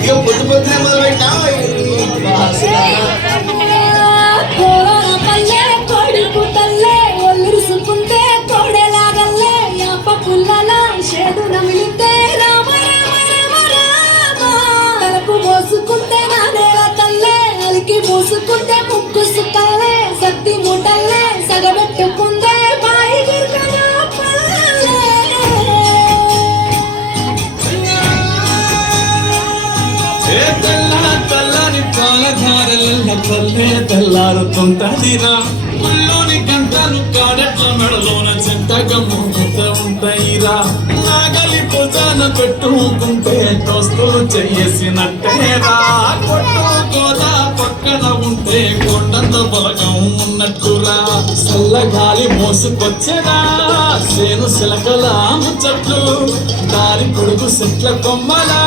ఇక పొద్దు పొద్దునే మొదలు పెట్టావు కొడుకు తల్లే ఒల్లురుసుకుంటే కోడెలాగల్లే యాప పుల్లల షేడు నమిలితే రామ రామ రామ రామ తలకు మోసుకుంటే నా నేల తల్లే అలికి మోసుకుంటే ముక్కు సుక్కల్లే సత్తి ముటల్లే సగబెట్టుకుందే బాయి గిర్కన పల్లె తెల్లని పాలధారల పల్లె తెల్లారుతుంటదిరా ముల్లోని గంటలు కాడట్ల మెడలోన చింతగా మోగుతూ ఉంటాయిరా నాగలి భుజాన పెట్టుకుంటే దోస్తులు చేసినట్టేరా కొట్టు గోదా పక్కన ఉంటే కొండంత బలగం ఉన్నట్టురా చల్లగాలి మోసుకొచ్చేదా సేను శిలకల ముచ్చట్లు దారి పొడుగు చెట్ల కొమ్మలా